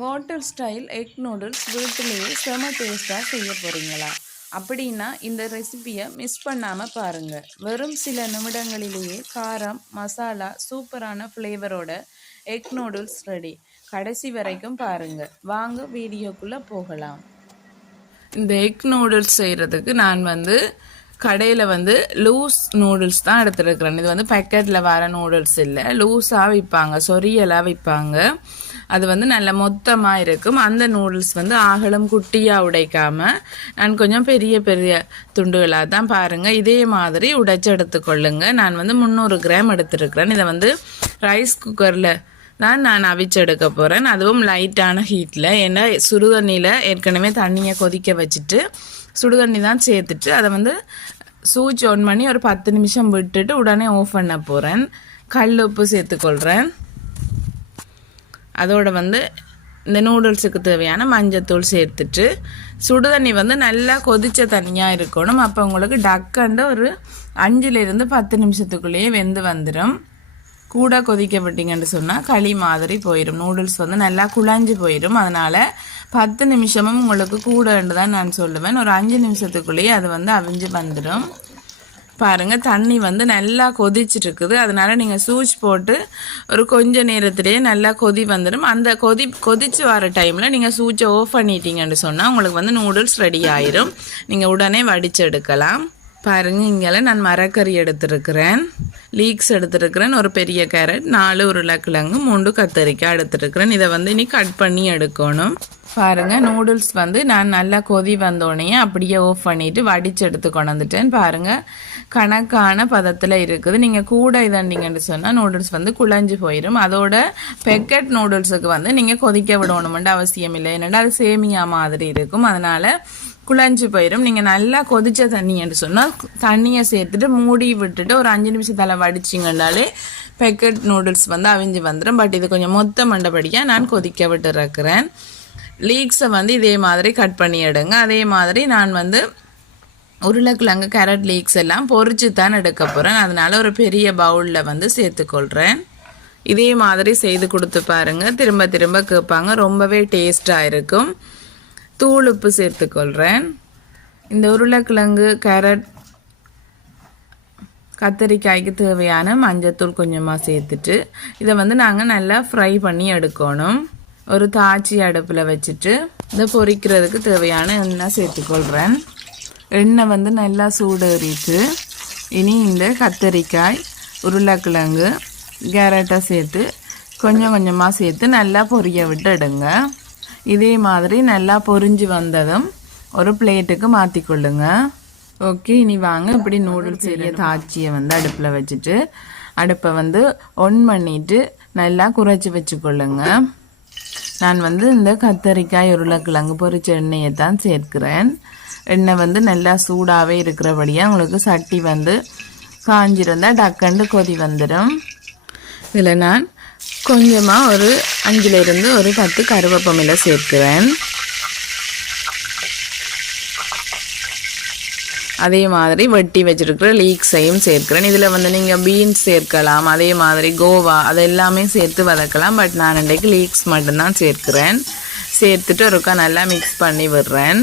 Hotel style egg noodles வீட்டிலேயே செம டேஸ்ட்டாக செய்ய போகிறீங்களா? அப்படின்னா இந்த ரெசிபியை மிஸ் பண்ணாமல் பாருங்கள். வெறும் சில நிமிடங்களிலேயே காரம் மசாலா சூப்பரான ஃப்ளேவரோட எக் நூடுல்ஸ் ரெடி. கடைசி வரைக்கும் பாருங்கள். வாங்க வீடியோக்குள்ளே போகலாம். இந்த எக் நூடுல்ஸ் செய்கிறதுக்கு நான் கடையில் லூஸ் நூடுல்ஸ் தான் எடுத்துருக்குறேன். இது பேக்கெட்டில் வர நூடுல்ஸ் இல்லை, லூஸாக விற்பாங்க, சொரியலாக விற்பாங்க. அது நல்ல மொத்தமாக இருக்கும். அந்த நூடுல்ஸ் ஆகலம் குட்டியாக உடைக்காமல் நான் கொஞ்சம் பெரிய பெரிய துண்டுகளாக தான் பாருங்கள் இதே மாதிரி உடைச்சி எடுத்துக்கொள்ளுங்க. நான் 300 கிராம் எடுத்துருக்கிறேன். இதை ரைஸ் குக்கரில் தான் நான் அவிச்சு எடுக்க போகிறேன். அதுவும் லைட்டான ஹீட்டில். ஏன்னா சுடுதண்ணியில் ஏற்கனவே தண்ணியை கொதிக்க வச்சுட்டு சுடுதண்ணி தான் சேர்த்துட்டு அதை ஸ்விட்ச் ஆன் பண்ணி ஒரு 10 நிமிஷம் விட்டுட்டு உடனே ஆஃப் பண்ண போகிறேன். கல் உப்பு சேர்த்துக்கொள்கிறேன். அதோட இந்த நூடுல்ஸுக்கு தேவையான மஞ்சத்தூள் சேர்த்துட்டு சுடுதண்ணி நல்லா கொதித்த தண்ணியாக இருக்கணும். அப்போ உங்களுக்கு டக்கண்டு ஒரு 5லிருந்து 10 நிமிஷத்துக்குள்ளேயே வெந்து வந்துடும். கூட கொதிக்க விட்டிங்கன்னு சொன்னால் களி மாதிரி போயிடும். நூடுல்ஸ் நல்லா குழஞ்சி போயிடும். அதனால் 10 நிமிஷமும் உங்களுக்கு கூடன்னு தான் நான் சொல்லுவேன். ஒரு 5 நிமிஷத்துக்குள்ளேயே அது அவிஞ்சு வந்துடும். பாருங்கள், தண்ணி நல்லா கொதிச்சுட்டு இருக்குது. அதனால் நீங்கள் சூச் போட்டு ஒரு கொஞ்ச நேரத்திலேயே நல்லா கொதி வந்துடும். அந்த கொதிச்சு வர டைமில் நீங்கள் சூச்சை ஆஃப் பண்ணிட்டீங்கன்னு சொன்னால் உங்களுக்கு நூடுல்ஸ் ரெடி ஆயிரும். நீங்கள் உடனே வடித்து எடுக்கலாம். பாருங்கள், இங்கெல்லாம் நான் மரக்கறி எடுத்துருக்கிறேன், லீக்ஸ் எடுத்துருக்கிறேன், ஒரு பெரிய கேரட், 4 உருளைக்கிழங்கு, 3 கத்தரிக்காய் எடுத்துருக்கிறேன். இதை இனி கட் பண்ணி எடுக்கணும். பாருங்கள், நூடுல்ஸ் நான் நல்லா கொதி வந்தோடனே அப்படியே ஆஃப் பண்ணிவிட்டு வடித்து எடுத்து கொண்டு வந்துட்டேன். பாருங்கள், கணக்கான பதத்தில் இருக்குது. நீங்கள் கூட இதண்டிங்கன்னு சொன்னால் நூடுல்ஸ் குழஞ்சு போயிடும். அதோட பெக்கெட் நூடுல்ஸுக்கு நீங்கள் கொதிக்க விடணுமெண்டு அவசியம் இல்லை. என்னடா அது சேமியா மாதிரி இருக்கும், அதனால் குழஞ்சு போயிடும். நீங்கள் நல்லா கொதித்த தண்ணின்னு சொன்னால் தண்ணியை சேர்த்துட்டு மூடி விட்டுட்டு ஒரு 5 நிமிஷத்தில் வடிச்சிங்கன்னாலே பெக்கெட் நூடுல்ஸ் அவிஞ்சு வந்துடும். பட் இது கொஞ்சம் மொத்த மண்டபடியாக நான் கொதிக்க விட்டு இருக்கிறேன். லீக்ஸை இதே மாதிரி கட் பண்ணி எடுங்க. அதே மாதிரி நான் உருளைக்கிழங்கு கேரட் லீக்ஸ் எல்லாம் பொரிச்சு தான் எடுக்க போகிறேன். அதனால் ஒரு பெரிய பவுலில் சேர்த்துக்கொள்கிறேன். இதே மாதிரி செய்து கொடுத்து பாருங்கள். திரும்ப திரும்ப கேட்பாங்க, ரொம்பவே டேஸ்ட்டாக இருக்கும். தூள் உப்பு சேர்த்துக்கொள்கிறேன். இந்த உருளைக்கிழங்கு கேரட் கத்தரிக்காய்க்கு தேவையான மஞ்சத்தூள் கொஞ்சமாக சேர்த்துட்டு இதை நாங்கள் நல்லா ஃப்ரை பண்ணி எடுக்கணும். ஒரு தாச்சி அடுப்பில் வச்சுட்டு இதை பொரிக்கிறதுக்கு தேவையான எண்ணெய் சேர்த்துக்கொள்கிறேன். எண்ணெய் நல்லா சூடேறிட்டு இனி இந்த கத்தரிக்காய் உருளைக்கிழங்கு கேரட்டை சேர்த்து கொஞ்சம் கொஞ்சமாக சேர்த்து நல்லா பொரிய விட்டு எடுங்க. இதே மாதிரி நல்லா பொரிஞ்சு வந்ததும் ஒரு பிளேட்டுக்கு மாற்றிக்கொள்ளுங்க. ஓகே, இனி வாங்க இப்படி நூடுல்ஸ் செய்ய தாச்சியை அடுப்பில் வச்சுட்டு அடுப்பை ஒன் பண்ணிவிட்டு நல்லா குறைச்சி வச்சுக்கொள்ளுங்க. நான் இந்த கத்தரிக்காய் உருளைக்கிழங்கு பொரிச்ச எண்ணெயை தான் சேர்க்கிறேன். எண்ணெய் நல்லா சூடாகவே இருக்கிறபடியாக உங்களுக்கு சட்டி காஞ்சிருந்தால் டக்கண்டு கொதி வந்துடும். இதில் நான் கொஞ்சமாக ஒரு 5லிருந்து ஒரு 10 கருவேப்பிலை சேர்க்கிறேன். அதே மாதிரி வெட்டி வச்சுருக்கிற லீக்ஸையும் சேர்க்கிறேன். இதில் நீங்கள் பீன்ஸ் சேர்க்கலாம், அதே மாதிரி கோவா அது எல்லாமே சேர்த்து வதக்கலாம். பட் நான் இன்றைக்கு லீக்ஸ் மட்டும்தான் சேர்க்கிறேன். சேர்த்துட்டு ஒருக்கா நல்லா மிக்ஸ் பண்ணி விடுறேன்.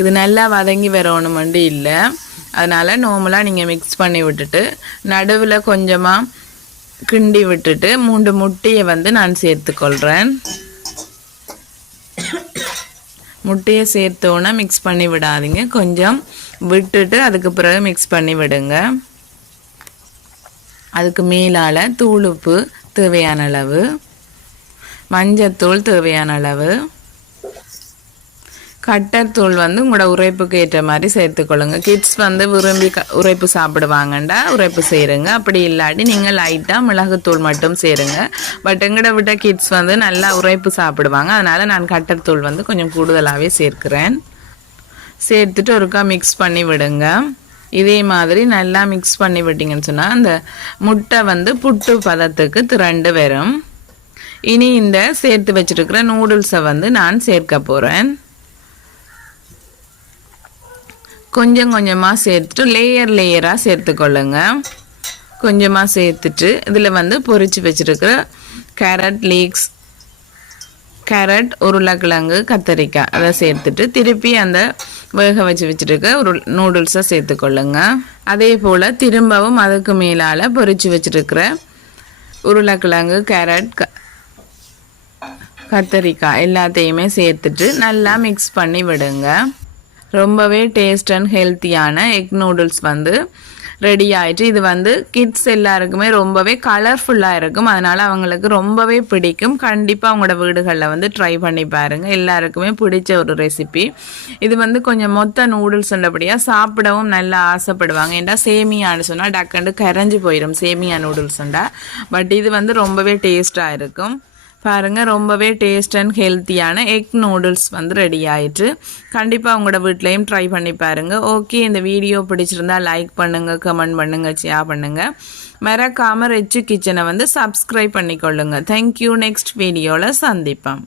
இது நல்லா வதங்கி வரணுமெண்டு இல்லை, அதனால் நார்மலாக நீங்கள் மிக்ஸ் பண்ணி விட்டுட்டு நடுவில் கொஞ்சமாக கிண்டி விட்டுட்டு 3 முட்டையை நான் சேர்த்துக்கொள்கிறேன். முட்டையை சேர்த்தோன்னா மிக்ஸ் பண்ணி விடாதீங்க, கொஞ்சம் விட்டுட்டு அதுக்கு பிறகு மிக்ஸ் பண்ணி விடுங்க. அதுக்கு மேலால் தூள் உப்பு தேவையான அளவு, மஞ்சத்தூள் தேவையான அளவு, கட்டர்தூள் உங்களோட உரைப்புக்கு ஏற்ற மாதிரி சேர்த்துக்கொள்ளுங்க. கிட்ஸ் விரும்பி உரைப்பு சாப்பிடுவாங்கண்டா உரைப்பு சேருங்க. அப்படி இல்லாட்டி நீங்கள் லைட்டாக மிளகுத்தூள் மட்டும் சேருங்க. பட் எங்கட விட்ட கிட்ஸ் நல்லா உரைப்பு சாப்பிடுவாங்க. அதனால் நான் கட்டர்தூள் கொஞ்சம் கூடுதலாகவே சேர்க்கிறேன். சேர்த்துட்டு ஒருக்கா மிக்ஸ் பண்ணி விடுங்க. இதே மாதிரி நல்லா மிக்ஸ் பண்ணி விட்டிங்கன்னு சொன்னால் அந்த முட்டை புட்டு பதத்துக்கு திரண்டு வரும். இனி இந்த சேர்த்து வச்சுருக்கிற நூடுல்ஸை நான் சேர்க்க போகிறேன். கொஞ்சம் கொஞ்சமாக சேர்த்துட்டு லேயராக சேர்த்துக்கொள்ளுங்க. கொஞ்சமாக சேர்த்துட்டு இதில் வந்து பொரிச்சு வச்சுருக்கிற கேரட் லீக்ஸ், கேரட், உருளைக்கிழங்கு, கத்தரிக்காய் அதை சேர்த்துட்டு திருப்பி அந்த வேக வச்சுருக்க நூடுல்ஸை சேர்த்துக்கொள்ளுங்க. அதே போல் திரும்பவும் அதுக்கு மேலால் பொரிச்சு வச்சுருக்கிற உருளைக்கிழங்கு, கேரட், கத்தரிக்காய் எல்லாத்தையுமே சேர்த்துட்டு நல்லா மிக்ஸ் பண்ணி விடுங்க. ரொம்பவே டேஸ்ட் அண்ட் ஹெல்த்தியான எக் நூடுல்ஸ் வந்து ரெடி ஆயிடுச்சு. இது வந்து கிட்ஸ் எல்லாருக்குமே ரொம்பவே கலர்ஃபுல்லாக இருக்கும், அதனால் அவங்களுக்கு ரொம்பவே பிடிக்கும். கண்டிப்பாக அவங்களோட வீடுகளில் வந்து ட்ரை பண்ணி பாருங்கள். எல்லாருக்குமே பிடிச்ச ஒரு ரெசிபி இது. வந்து கொஞ்சம் மொத்த நூடுல்ஸ் உள்ளபடியாக சாப்பிடவும் நல்லா ஆசைப்படுவாங்க. ஏன்டா சேமியான்னு சொன்னால் டக்குண்டு கரைஞ்சி போயிடும் சேமியா நூடுல்ஸ்ண்டா. பட் இது வந்து ரொம்பவே டேஸ்ட்டாக இருக்கும். பாருங்கள், ரொம்பவே டேஸ்ட் அண்ட் ஹெல்த்தியான எக் நூடுல்ஸ் வந்து ரெடி ஆயிட்டு. கண்டிப்பாக உங்களோட வீட்லேயும் ட்ரை பண்ணி பாருங்கள். ஓகே, இந்த வீடியோ பிடிச்சிருந்தா லைக் பண்ணுங்கள், கமெண்ட் பண்ணுங்கள், ஷேர் பண்ணுங்கள். மறக்காமல் ரிச்சு கிச்சனை வந்து சப்ஸ்கிரைப் பண்ணிக்கொள்ளுங்கள். தேங்க்யூ. நெக்ஸ்ட் வீடியோவில் சந்திப்போம்.